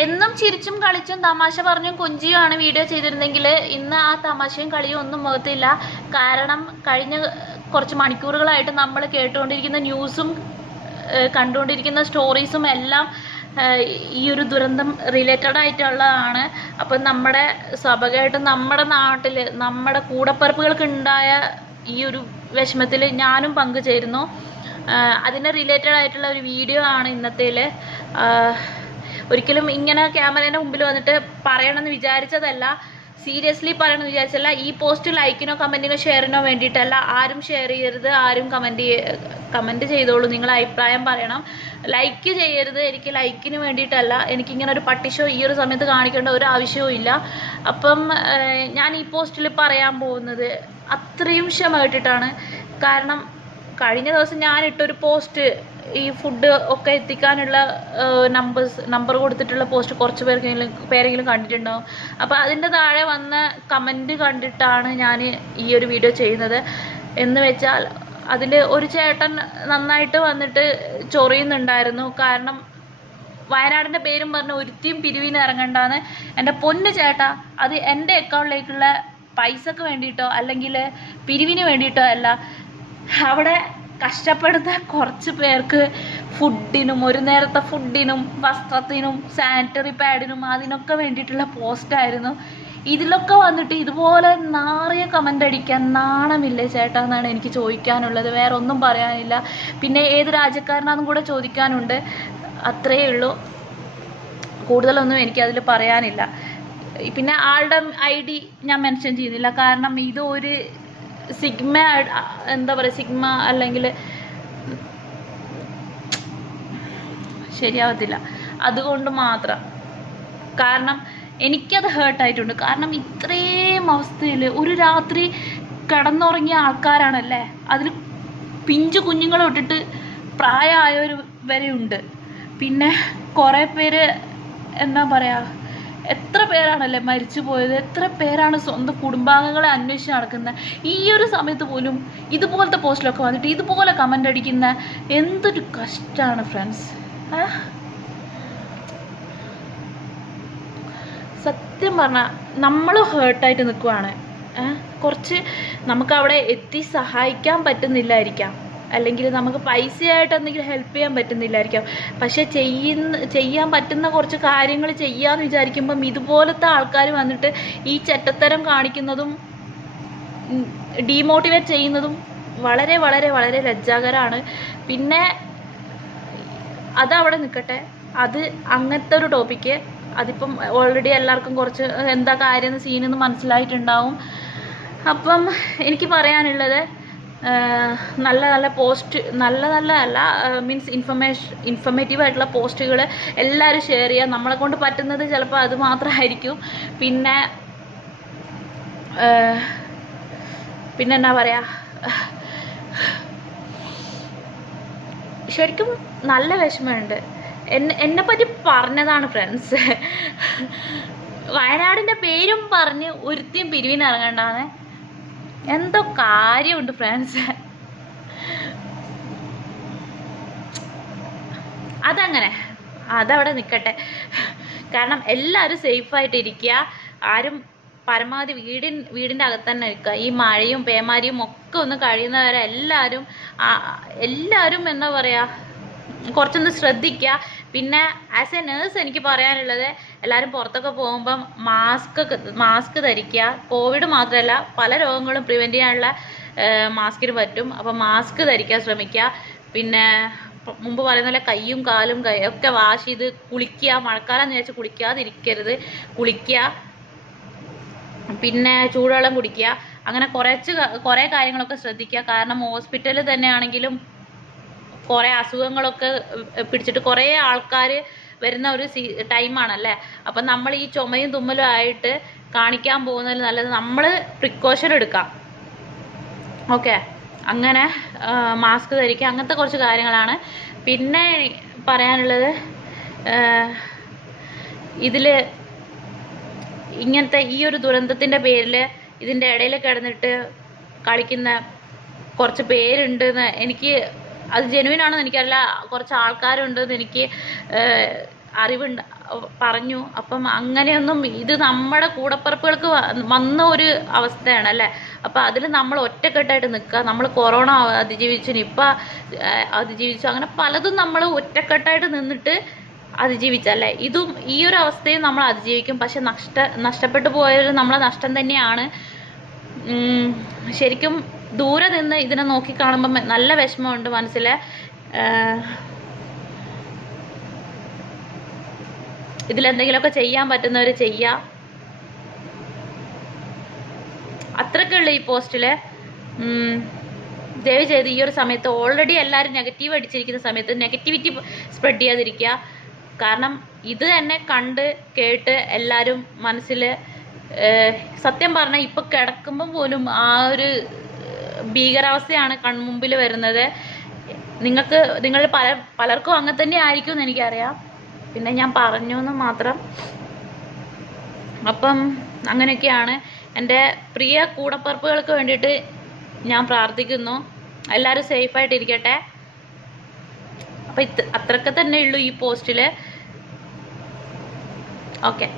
എന്നും ചിരിച്ചും കളിച്ചും തമാശ പറഞ്ഞും കൊഞ്ചിയുമാണ് വീഡിയോ ചെയ്തിരുന്നെങ്കിൽ ഇന്ന് ആ തമാശയും കളിയും ഒന്നും മുഖത്തില്ല. കാരണം കഴിഞ്ഞ കുറച്ച് മണിക്കൂറുകളായിട്ട് നമ്മൾ കേട്ടുകൊണ്ടിരിക്കുന്ന ന്യൂസും കണ്ടുകൊണ്ടിരിക്കുന്ന സ്റ്റോറീസും എല്ലാം ഈ ഒരു ദുരന്തം റിലേറ്റഡ് ആയിട്ടുള്ളതാണ്. അപ്പം നമ്മുടെ സ്വാഭാവികമായിട്ടും നമ്മുടെ നാട്ടിൽ നമ്മുടെ കൂടപ്പിറപ്പുകൾക്ക് ഉണ്ടായ ഈ ഒരു വിഷമത്തിൽ ഞാനും പങ്കുചേരുന്നു. അതിനെ അതിന് റിലേറ്റഡ് ആയിട്ടുള്ള ഒരു വീഡിയോ ആണ് ഇന്നത്തേൽ ഒരിക്കലും ഇങ്ങനെ ക്യാമറേന്റെ മുമ്പിൽ വന്നിട്ട് പറയണമെന്ന് വിചാരിച്ചതല്ല. സീരിയസ്ലി പറയണമെന്ന് വിചാരിച്ചല്ല ഈ പോസ്റ്റ് ലൈക്കിനോ കമന്റിനോ ഷെയറിനോ വേണ്ടിയിട്ടല്ല. ആരും ഷെയർ ചെയ്യരുത്. ആരും കമന്റ് കമന്റ് ചെയ്തോളൂ. നിങ്ങളെ അഭിപ്രായം പറയണം. ലൈക്ക് ചെയ്യരുത്. എനിക്ക് ലൈക്കിന് വേണ്ടിയിട്ടല്ല. എനിക്കിങ്ങനെ ഒരു പട്ടിഷോ ഈ ഒരു സമയത്ത് കാണിക്കേണ്ട ഒരു ആവശ്യവും ഇല്ല. അപ്പം ഞാൻ ഈ പോസ്റ്റിൽ പറയാൻ പോകുന്നത് അത്രയും ക്ഷമ കാരണം കഴിഞ്ഞ ദിവസം ഞാൻ ഇട്ടൊരു പോസ്റ്റ് ഈ ഫുഡ് ഒക്കെ എത്തിക്കാനുള്ള നമ്പേഴ്സ് നമ്പർ കൊടുത്തിട്ടുള്ള പോസ്റ്റ് കുറച്ച് പേർക്കെങ്കിലും പേരെങ്കിലും കണ്ടിട്ടുണ്ടാവും അപ്പോൾ അതിന്റെ താഴെ വന്ന കമന്റ് കണ്ടിട്ടാണ് ഞാൻ ഈ ഒരു വീഡിയോ ചെയ്യുന്നത്. എന്ന് വെച്ചാൽ അതിൽ ഒരു ചേട്ടൻ നന്നായിട്ട് വന്നിട്ട് ചൊറിയുന്നുണ്ടായിരുന്നു. കാരണം വയനാടിന്റെ പേരും പറഞ്ഞ് ഒരുത്തിയും പിരിവിന് ഇറങ്ങണ്ടാന്ന് എന്റെ പൊന്ന് ചേട്ടാ അത് എന്റെ അക്കൗണ്ടിലേക്കുള്ള പൈസക്ക് വേണ്ടിയിട്ടോ അല്ലെങ്കിൽ പിരിവിന് വേണ്ടിയിട്ടോ അല്ല അവിടെ കഷ്ടപ്പെടുന്ന കുറച്ച് പേർക്ക് ഫുഡിനും ഒരു നേരത്തെ ഫുഡിനും വസ്ത്രത്തിനും സാനിറ്ററി പാഡിനും അതിനൊക്കെ വേണ്ടിയിട്ടുള്ള പോസ്റ്റായിരുന്നു ഇതിലൊക്കെ വന്നിട്ട് ഇതുപോലെ നാറിയ കമന്റ് അടിക്കാൻ നാണമില്ലേ ചേട്ടാ എന്നാണ് എനിക്ക് ചോദിക്കാനുള്ളത്. വേറെ ഒന്നും പറയാനില്ല. പിന്നെ ഏത് രാജ്യക്കാരനാണെന്നും കൂടെ ചോദിക്കാനുണ്ട്. അത്രയേ ഉള്ളൂ. കൂടുതലൊന്നും എനിക്കതിൽ പറയാനില്ല. പിന്നെ ആളുടെ ഐ ഡി ഞാൻ മെൻഷൻ ചെയ്യുന്നില്ല. കാരണം ഇത് ഒരു സിഗ്മ എന്താ പറയുക സിഗ്മ അല്ലെങ്കിൽ ശരിയാവത്തില്ല. അതുകൊണ്ട് മാത്രം. കാരണം എനിക്കത് ഹേർട്ടായിട്ടുണ്ട് കാരണം ഇത്രയും അവസ്ഥയിൽ ഒരു രാത്രി കിടന്നുറങ്ങിയ ആൾക്കാരാണല്ലേ? അതിൽ പിഞ്ചു കുഞ്ഞുങ്ങളെ ഇട്ടിട്ട് പ്രായമായവർ വരെയുണ്ട്. പിന്നെ കുറേ പേര് എന്താ പറയുക എത്ര പേരാണല്ലേ മരിച്ചു പോയത്? എത്ര പേരാണ് സ്വന്തം കുടുംബാംഗങ്ങളെ അന്വേഷിച്ച് നടക്കുന്നത്? ഈ ഒരു സമയത്ത് പോലും ഇതുപോലത്തെ പോസ്റ്റിലൊക്കെ വന്നിട്ട് ഇതുപോലെ കമന്റ് അടിക്കുന്ന എന്തൊരു കഷ്ടമാണ് ഫ്രണ്ട്സ് സത്യം പറഞ്ഞാൽ നമ്മൾ ഹേർട്ടായിട്ട് നിൽക്കുവാണ് കുറച്ച് നമുക്ക് അവിടെ എത്തി സഹായിക്കാൻ പറ്റുന്നില്ലായിരിക്കാം. അല്ലെങ്കിൽ നമുക്ക് പൈസയായിട്ട് എന്തെങ്കിലും ഹെൽപ്പ് ചെയ്യാൻ പറ്റുന്നില്ലായിരിക്കാം. പക്ഷേ ചെയ്യുന്ന ചെയ്യാൻ പറ്റുന്ന കുറച്ച് കാര്യങ്ങൾ ചെയ്യാമെന്ന് വിചാരിക്കുമ്പം ഇതുപോലത്തെ ആൾക്കാർ വന്നിട്ട് ഈ ചെറ്റത്തരം കാണിക്കുന്നതും ഡീമോട്ടിവേറ്റ് ചെയ്യുന്നതും വളരെ വളരെ വളരെ ലജ്ജാകരമാണ്. പിന്നെ അതവിടെ നിൽക്കട്ടെ അത് അങ്ങനത്തെ ഒരു ടോപ്പിക്ക് അതിപ്പം ഓൾറെഡി എല്ലാവർക്കും കുറച്ച് എന്താ കാര്യം സീനെന്ന് മനസ്സിലായിട്ടുണ്ടാവും. അപ്പം എനിക്ക് പറയാനുള്ളത് നല്ല നല്ല പോസ്റ്റ് നല്ല നല്ല അല്ല മീൻസ് ഇൻഫർമേഷൻ ഇൻഫർമേറ്റീവ് ആയിട്ടുള്ള പോസ്റ്റുകൾ എല്ലാവരും ഷെയർ ചെയ്യുക. നമ്മളെ കൊണ്ട് പറ്റുന്നത് ചിലപ്പോൾ അത് മാത്രമായിരിക്കും. പിന്നെ പിന്നെ എന്നാ പറയുക ശരിക്കും നല്ല വിഷമമുണ്ട്. എന്നെ എന്നെ പറ്റി പറഞ്ഞതാണ് ഫ്രണ്ട്സ് വയനാടിന്റെ പേരും പറഞ്ഞ് ഒരുത്തിയും പിരിവിന് ഇറങ്ങണ്ടാന്ന്. എന്തോ കാര്യമുണ്ട് ഫ്രണ്ട്സ്. അതങ്ങനെ. അതവിടെ നിൽക്കട്ടെ കാരണം എല്ലാവരും സേഫായിട്ട് ഇരിക്കുക ആരും പരമാവധി വീടിൻ വീടിന്റെ അകത്ത് തന്നെ നിൽക്കുക. ഈ മഴയും പേമാരിയും ഒക്കെ ഒന്ന് കഴിയുന്നവരെ എല്ലാവരും എല്ലാവരും എന്താ പറയുക കുറച്ചൊന്ന് ശ്രദ്ധിക്കുക. പിന്നെ ആസ് എ നേഴ്സ് എനിക്ക് പറയാനുള്ളത് എല്ലാവരും പുറത്തൊക്കെ പോകുമ്പം മാസ്ക് മാസ്ക് ധരിക്കുക. കോവിഡ് മാത്രമല്ല പല രോഗങ്ങളും പ്രിവെന്റ് ചെയ്യാനുള്ള മാസ്കിന് പറ്റും. അപ്പോൾ മാസ്ക് ധരിക്കാൻ ശ്രമിക്കുക. പിന്നെ മുമ്പ് പറയുന്ന പോലെ കയ്യും കാലും കൈ ഒക്കെ വാഷ് ചെയ്ത് കുളിക്കുക. മഴക്കാലം എന്ന് വിചാരിച്ച് കുളിക്കാതിരിക്കരുത്. കുളിക്കുക. പിന്നെ ചൂടുവെള്ളം കുടിക്കുക. അങ്ങനെ കുറച്ച് കുറേ കാര്യങ്ങളൊക്കെ ശ്രദ്ധിക്കുക. കാരണം ഹോസ്പിറ്റലിൽ തന്നെയാണെങ്കിലും കുറേ അസുഖങ്ങളൊക്കെ പിടിച്ചിട്ട് കുറേ ആൾക്കാർ വരുന്ന ഒരു സീ ടൈമാണല്ലേ? അപ്പം നമ്മൾ ഈ ചുമയും തുമ്മലും ആയിട്ട് കാണിക്കാൻ പോകുന്നതിൽ നല്ലത് നമ്മൾ പ്രിക്കോഷൻ എടുക്കാം. ഓക്കെ? അങ്ങനെ മാസ്ക് ധരിക്കുക അങ്ങനത്തെ കുറച്ച് കാര്യങ്ങളാണ്. പിന്നെ പറയാനുള്ളത് ഇതിൽ ഇങ്ങനത്തെ ഈ ഒരു ദുരന്തത്തിന്റെ പേരിൽ ഇതിന്റെ ഇടയിൽ കിടന്നിട്ട് കളിക്കുന്ന കുറച്ച് പേരുണ്ടെന്ന് എനിക്ക് അത് ജെനുവിൻ ആണെന്ന് എനിക്കറിയില്ല. കുറച്ച് ആൾക്കാരുണ്ടെന്ന് എനിക്ക് അറിവുണ്ട്. പറഞ്ഞു. അപ്പം അങ്ങനെയൊന്നും ഇത് നമ്മുടെ കൂടപ്പിറപ്പുകൾക്ക് വന്ന ഒരു അവസ്ഥയാണ് അല്ലേ? അപ്പം അതിൽ നമ്മൾ ഒറ്റക്കെട്ടായിട്ട് നിൽക്കുക നമ്മൾ കൊറോണ അതിജീവിച്ചു നിപ്പ അതിജീവിച്ചു. അങ്ങനെ പലതും നമ്മൾ ഒറ്റക്കെട്ടായിട്ട് നിന്നിട്ട് അതിജീവിച്ചല്ലേ ഇതും ഈ ഒരു അവസ്ഥയും നമ്മൾ അതിജീവിക്കും. പക്ഷെ നഷ്ട നഷ്ടപ്പെട്ടു പോയത് നമ്മളെ നഷ്ടം തന്നെയാണ്. ശരിക്കും ദൂരെ നിന്ന് ഇതിനെ നോക്കി കാണുമ്പോൾ നല്ല വിഷമമുണ്ട് മനസ്സിൽ ഇതിലെന്തെങ്കിലുമൊക്കെ ചെയ്യാൻ പറ്റുന്നവർ ചെയ്യാം. അത്രക്കുള്ള ഈ പോസ്റ്റിൽ ദയവ് ചെയ്ത് ഈ ഒരു സമയത്ത് ഓൾറെഡി എല്ലാവരും നെഗറ്റീവ് അടിച്ചിരിക്കുന്ന സമയത്ത് നെഗറ്റിവിറ്റി സ്പ്രെഡ് ചെയ്യാതിരിക്കുക. കാരണം ഇത് തന്നെ കണ്ട് കേട്ട് എല്ലാവരും മനസ്സിൽ സത്യം പറഞ്ഞാൽ ഇപ്പം കിടക്കുമ്പം പോലും ആ ഒരു ഭീകരാവസ്ഥയാണ് കൺമുമ്പിൽ വരുന്നത്. നിങ്ങൾക്ക് നിങ്ങൾ പല പലർക്കും അങ്ങനെ തന്നെ ആയിരിക്കും എന്ന് എനിക്കറിയാം. പിന്നെ ഞാൻ പറഞ്ഞു എന്ന് മാത്രം. അപ്പം അങ്ങനെയൊക്കെയാണ് എന്റെ പ്രിയ കൂടപ്പറപ്പുകൾക്ക് വേണ്ടിയിട്ട് ഞാൻ പ്രാർത്ഥിക്കുന്നു. എല്ലാവരും സേഫായിട്ടിരിക്കട്ടെ. അപ്പം ഇത് അത്രയൊക്കെ തന്നെ ഉള്ളൂ ഈ പോസ്റ്റിൽ ഓക്കെ.